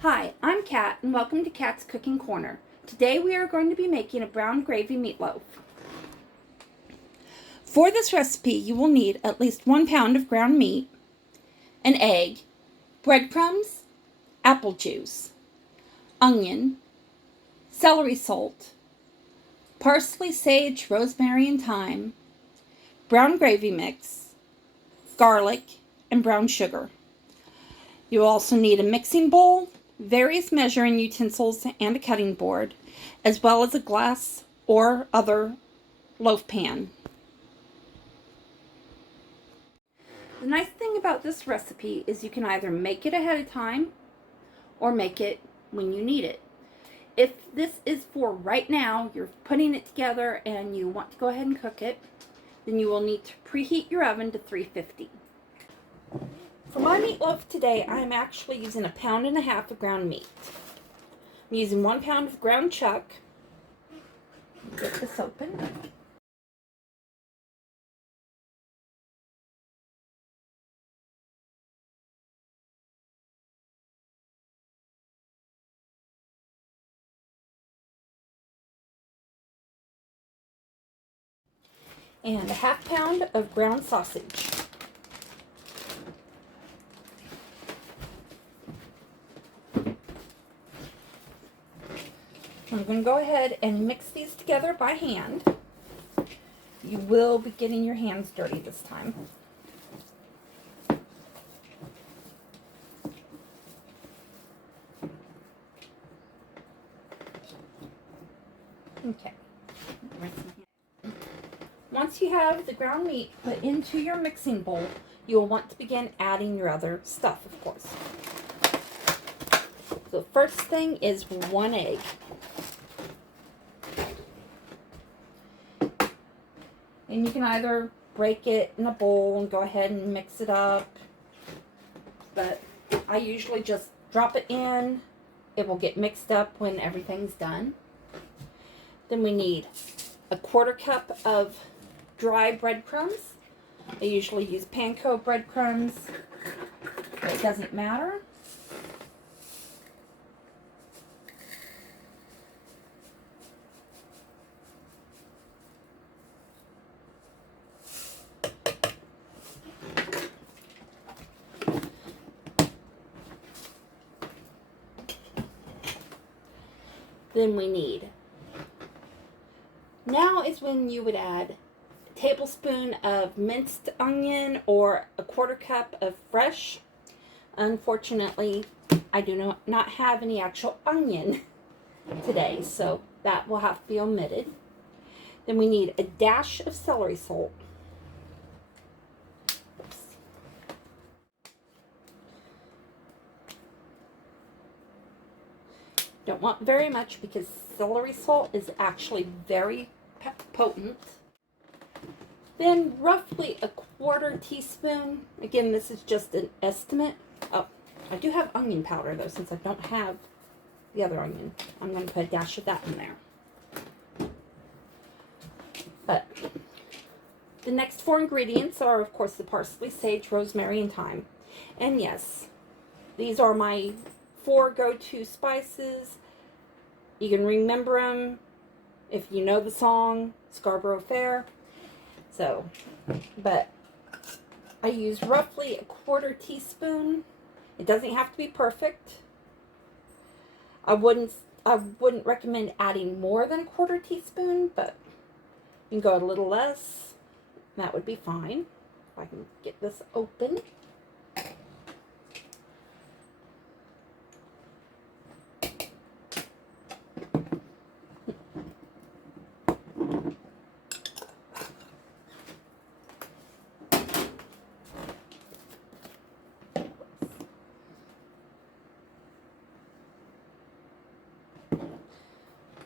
Hi, I'm Kat and welcome to Kat's Cooking Corner. Today we are going to be making a brown gravy meatloaf. For this recipe you will need at least 1 pound of ground meat, an egg, breadcrumbs, apple juice, onion, celery salt, parsley, sage, rosemary, and thyme, brown gravy mix, garlic, and brown sugar. You will also need a mixing bowl, various measuring utensils, and a cutting board, as well as a glass or other loaf pan. The nice thing about this recipe is you can either make it ahead of time or make it when you need it. If this is for right now, you're putting it together and you want to go ahead and cook it, then you will need to preheat your oven to 350. For my meatloaf today, I'm actually using 1.5 pounds of ground meat. I'm using 1 pound of ground chuck. Get this open. And 1/2 pound of ground sausage. I'm going to go ahead and mix these together by hand. You will be getting your hands dirty this time. Okay. Once you have the ground meat put into your mixing bowl, you will want to begin adding your other stuff, of course. So the first thing is 1 egg. And you can either break it in a bowl and go ahead and mix it up, but I usually just drop it in. It will get mixed up when everything's done. Then we need 1/4 cup of dry breadcrumbs. I usually use panko breadcrumbs, but it doesn't matter. Then we need, now is when you would add a tablespoon of minced onion or 1/4 cup of fresh. Unfortunately, I do not have any actual onion today, so that will have to be omitted. Then we need a dash of celery salt. Don't want very much because celery salt is actually very potent. Then roughly 1/4 teaspoon, again this is just an estimate. Oh, I do have onion powder though, since I don't have the other onion. I'm going to put a dash of that in there. But the next 4 ingredients are of course the parsley, sage, rosemary, and thyme. And yes, these are my 4 go-to spices. You can remember them if you know the song Scarborough Fair. So, but I use roughly 1/4 teaspoon. It doesn't have to be perfect. I wouldn't recommend adding more than 1/4 teaspoon, but you can go a little less. That would be fine. If I can get this open.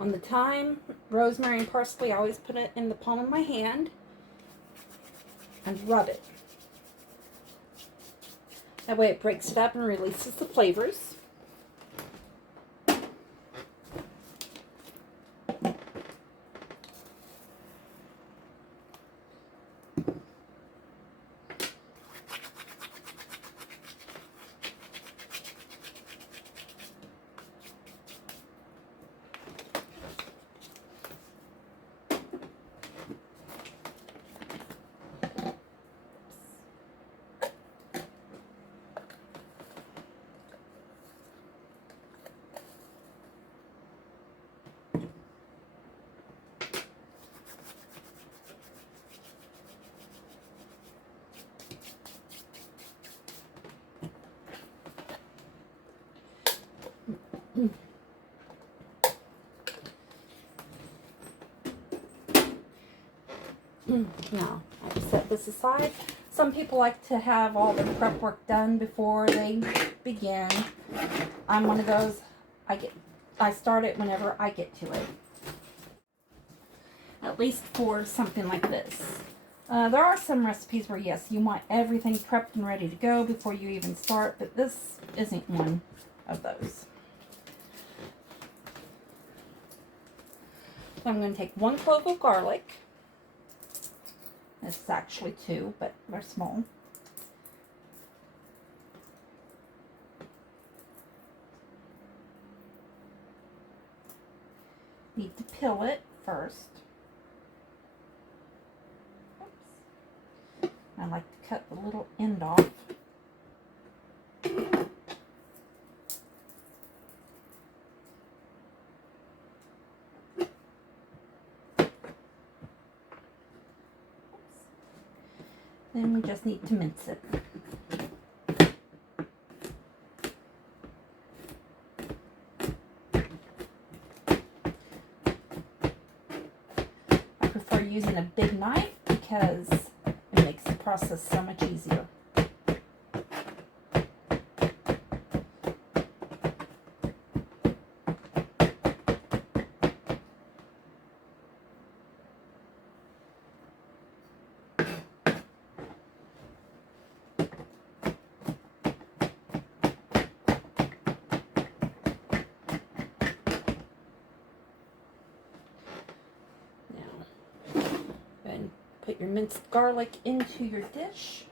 On the thyme, rosemary, and parsley, I always put it in the palm of my hand and rub it. That way it breaks it up and releases the flavors. Now, I set this aside. Some people like to have all their prep work done before they begin. I'm one of those. I start it whenever I get to it. At least for something like this. There are some recipes where, yes, you want everything prepped and ready to go before you even start, but this isn't one of those. So I'm going to take 1 clove of garlic. This is actually 2, but they're small. Need to peel it first. Oops. I like to cut the little end off. Then we just need to mince it. I prefer using a big knife because it makes the process so much easier. Put your minced garlic into your dish.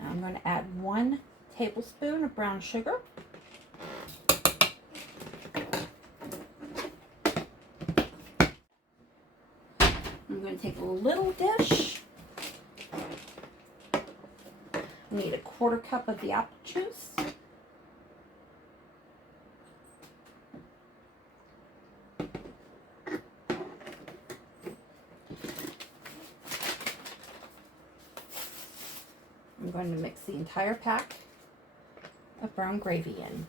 Now I'm going to add 1 tablespoon of brown sugar. I'm going to take a little dish. I need a 1/4 cup of the apple juice. I'm going to mix the entire pack of brown gravy in.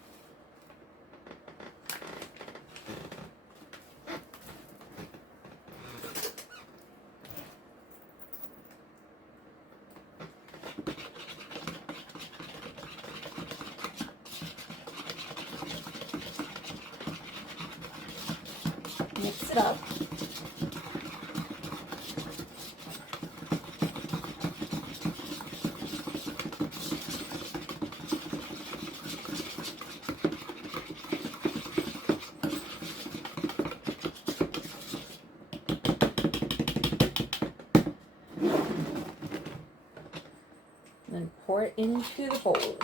Mix it up. Then pour it into the bowl.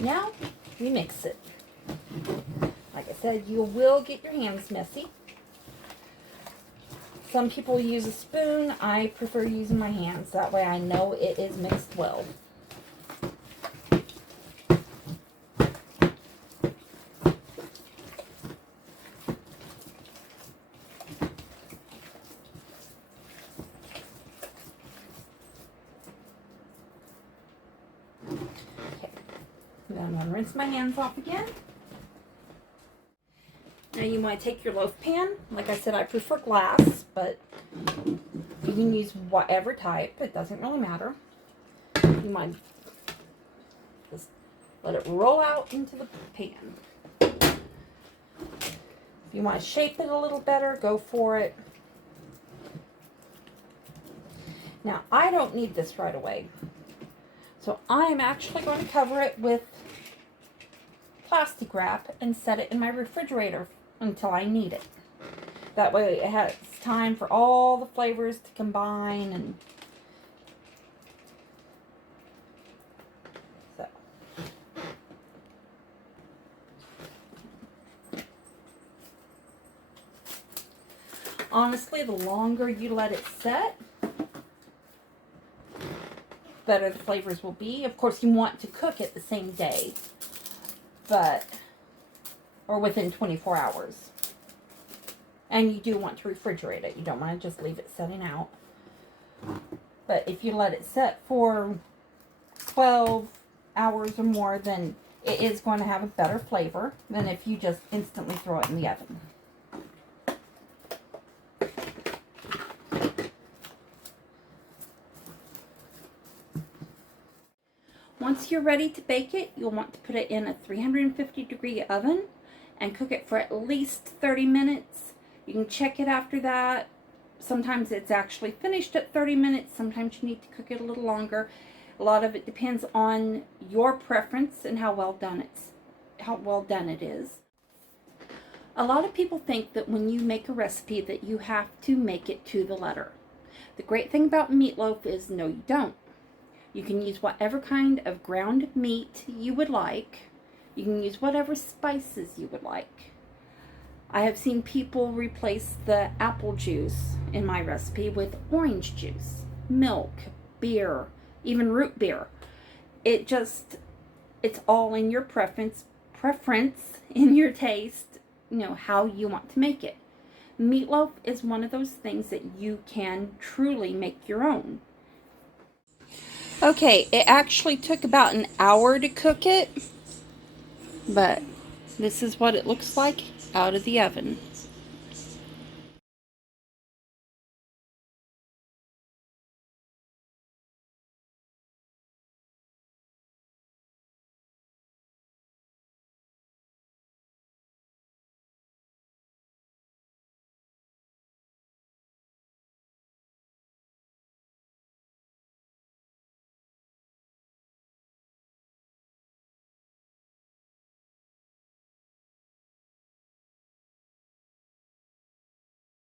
Now we mix it. Like I said, you will get your hands messy. Some people use a spoon. I prefer using my hands. That way I know it is mixed well. Then I'm going to rinse my hands off again. Now you want to take your loaf pan. Like I said, I prefer glass, but you can use whatever type. It doesn't really matter. You might just let it roll out into the pan. If you want to shape it a little better, go for it. Now, I don't need this right away. So I am actually going to cover it with plastic wrap and set it in my refrigerator until I need it. That way it has time for all the flavors to combine and Honestly, the longer you let it set, better the flavors will be. Of course, you want to cook it the same day, or within 24 hours. And you do want to refrigerate it. You don't want to just leave it setting out. But if you let it set for 12 hours or more, then it is going to have a better flavor than if you just instantly throw it in the oven. Once you're ready to bake it, you'll want to put it in a 350-degree oven and cook it for at least 30 minutes. You can check it after that. Sometimes it's actually finished at 30 minutes. Sometimes you need to cook it a little longer. A lot of it depends on your preference and how well done it is. A lot of people think that when you make a recipe that you have to make it to the letter. The great thing about meatloaf is no, you don't. You can use whatever kind of ground meat you would like. You can use whatever spices you would like. I have seen people replace the apple juice in my recipe with orange juice, milk, beer, even root beer. It's all in your preference, in your taste, how you want to make it. Meatloaf is one of those things that you can truly make your own. Okay, it actually took about an hour to cook it, but this is what it looks like out of the oven.